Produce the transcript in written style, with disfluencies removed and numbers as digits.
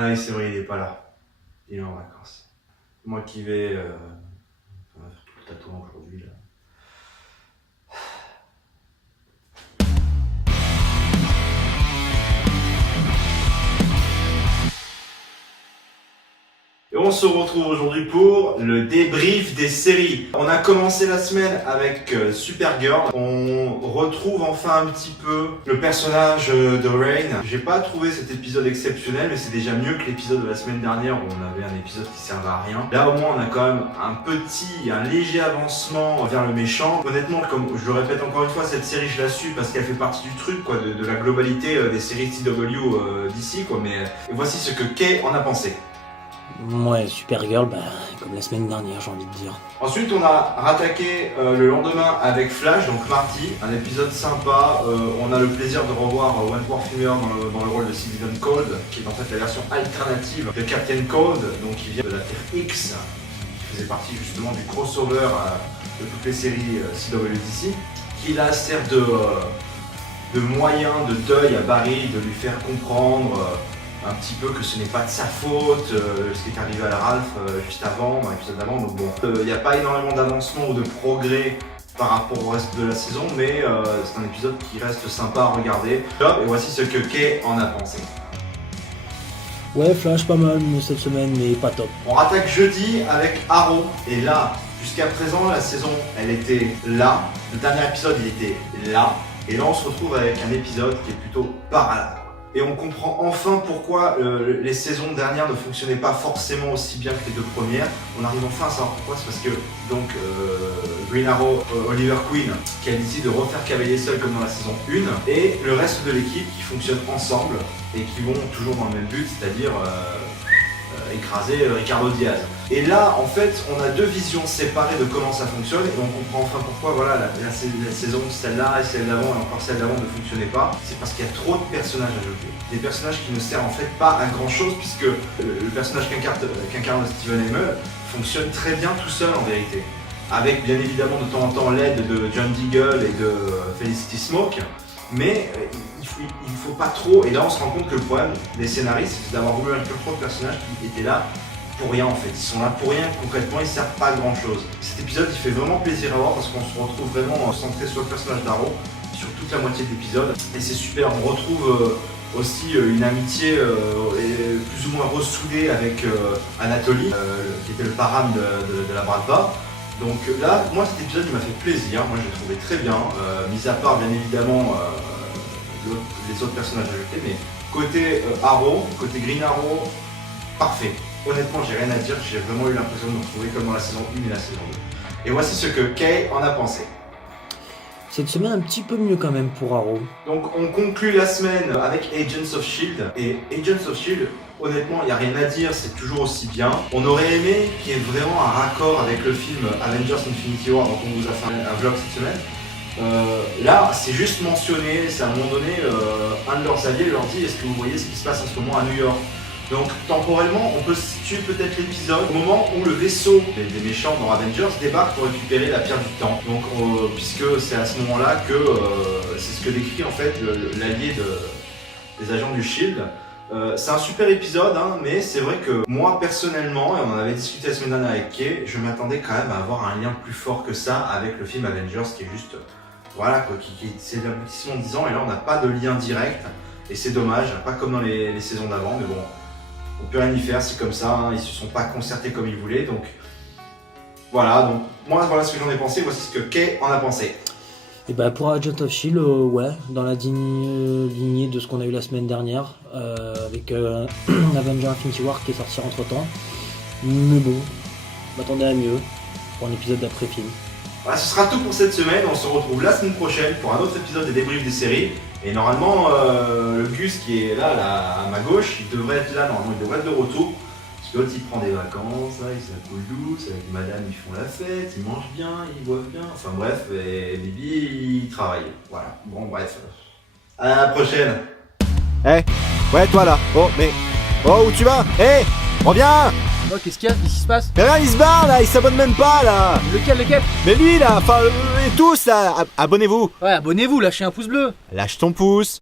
Ah oui, c'est vrai, il est pas là. Il est en vacances. Moi qui vais... on va faire tout le tatouage aujourd'hui, là. Et on se retrouve aujourd'hui pour le débrief des séries. On a commencé la semaine avec Supergirl. On retrouve enfin un petit peu le personnage de Reign. J'ai pas trouvé cet épisode exceptionnel, mais c'est déjà mieux que l'épisode de la semaine dernière où on avait un épisode qui servait à rien. Là au moins on a quand même un léger avancement vers le méchant. Honnêtement, comme je le répète encore une fois, cette série je la suis parce qu'elle fait partie du truc, quoi, de la globalité des séries CW d'ici, quoi. Mais voici ce que Kay en a pensé. Ouais, Supergirl, comme la semaine dernière, j'ai envie de dire. Ensuite, on a rattaqué le lendemain avec Flash, donc Marty, un épisode sympa. On a le plaisir de revoir Wentworth Miller dans le rôle de Citizen Cold, qui est en fait la version alternative de Captain Cold, donc qui vient de la Terre X, qui faisait partie justement du crossover de toutes les séries CW d'ici, qui là sert de moyen de deuil à Barry, de lui faire comprendre un petit peu que ce n'est pas de sa faute, ce qui est arrivé à la Ralph juste avant, dans l'épisode d'avant. Donc bon, il n'y a pas énormément d'avancement ou de progrès par rapport au reste de la saison, mais c'est un épisode qui reste sympa à regarder. Et voici ce que Kay en a pensé. Ouais, Flash pas mal cette semaine, mais pas top. On rattaque jeudi avec Arrow, et là, jusqu'à présent, la saison, elle était là. Le dernier épisode, il était là. Et là, on se retrouve avec un épisode qui est plutôt par là. Et on comprend enfin pourquoi les saisons dernières ne fonctionnaient pas forcément aussi bien que les deux premières. On arrive enfin à savoir pourquoi. C'est parce que donc Green Arrow, Oliver Queen, qui a décidé de refaire cavalier seul comme dans la saison 1, et le reste de l'équipe qui fonctionne ensemble et qui vont toujours dans le même but, c'est-à-dire écraser Ricardo Diaz. Et là, en fait, on a deux visions séparées de comment ça fonctionne et on comprend enfin pourquoi voilà, la saison, celle-là et celle d'avant et encore celle d'avant ne fonctionnait pas. C'est parce qu'il y a trop de personnages à ajouter. Des personnages qui ne servent en fait pas à grand-chose puisque le personnage qu'incarne Steven Amell fonctionne très bien tout seul en vérité. Avec bien évidemment de temps en temps l'aide de John Diggle et de Felicity Smoke. Mais il faut pas trop, et là on se rend compte que le problème des scénaristes, c'est d'avoir voulu inclure trop de personnages qui étaient là pour rien en fait. Ils sont là pour rien, concrètement ils servent pas à grand chose. Cet épisode il fait vraiment plaisir à voir parce qu'on se retrouve vraiment centré sur le personnage d'Arrow, sur toute la moitié de l'épisode, et c'est super. On retrouve aussi une amitié plus ou moins ressoudée avec Anatoly, qui était le parrain de la Bratva. Donc là, moi cet épisode il m'a fait plaisir, moi je l'ai trouvé très bien, mis à part bien évidemment les autres personnages ajoutés, mais côté Arrow, côté Green Arrow, parfait. Honnêtement j'ai rien à dire, j'ai vraiment eu l'impression de me retrouver comme dans la saison 1 et la saison 2. Et voici ce que Kay en a pensé. Cette semaine un petit peu mieux quand même pour Arrow. Donc on conclut la semaine avec Agents of S.H.I.E.L.D. Et Agents of S.H.I.E.L.D., honnêtement, il n'y a rien à dire, c'est toujours aussi bien. On aurait aimé qu'il y ait vraiment un raccord avec le film Avengers Infinity War, dont on vous a fait un vlog cette semaine. Là, c'est juste mentionné, c'est à un moment donné, un de leurs alliés leur dit « Est-ce que vous voyez ce qui se passe en ce moment à New York ?» Donc temporellement, on peut situer peut-être l'épisode au moment où le vaisseau des méchants dans Avengers débarque pour récupérer la pierre du temps. Donc puisque c'est à ce moment-là que c'est ce que décrit en fait l'allié des agents du S.H.I.E.L.D. C'est un super épisode, hein, mais c'est vrai que moi personnellement, et on en avait discuté la semaine dernière avec Kay, je m'attendais quand même à avoir un lien plus fort que ça avec le film Avengers qui est juste, voilà quoi, c'est l'aboutissement de 10 ans et là on n'a pas de lien direct et c'est dommage, pas comme dans les saisons d'avant, mais bon, on peut rien y faire, c'est comme ça, hein, ils se sont pas concertés comme ils voulaient, donc voilà, donc moi voilà ce que j'en ai pensé, voici ce que Kay en a pensé. Et pour Agent of S.H.I.E.L.D., ouais, dans la lignée de ce qu'on a eu la semaine dernière, avec Avengers Infinity War qui est sorti entre temps. Mais bon, je m'attendais à mieux pour un épisode d'après-film. Voilà, ce sera tout pour cette semaine, on se retrouve la semaine prochaine pour un autre épisode des débriefs des séries. Et normalement, le Gus qui est là à ma gauche, il devrait être là, normalement il devrait être de retour. Parce que l'autre il prend des vacances, là, il se coule douce, avec madame ils font la fête, ils mangent bien, ils boivent bien, enfin bref, et Bibi il travaille. Voilà, bon bref. À la prochaine. Ouais, toi là. Oh, mais... Oh, où tu vas? Reviens! Oh, qu'est-ce qu'il y a? Qu'est-ce qui se passe? Mais là, il se barre là, il s'abonne même pas là! Lequel? Mais lui là, enfin, et tous là, abonnez-vous! Ouais, abonnez-vous, lâchez un pouce bleu! Lâche ton pouce!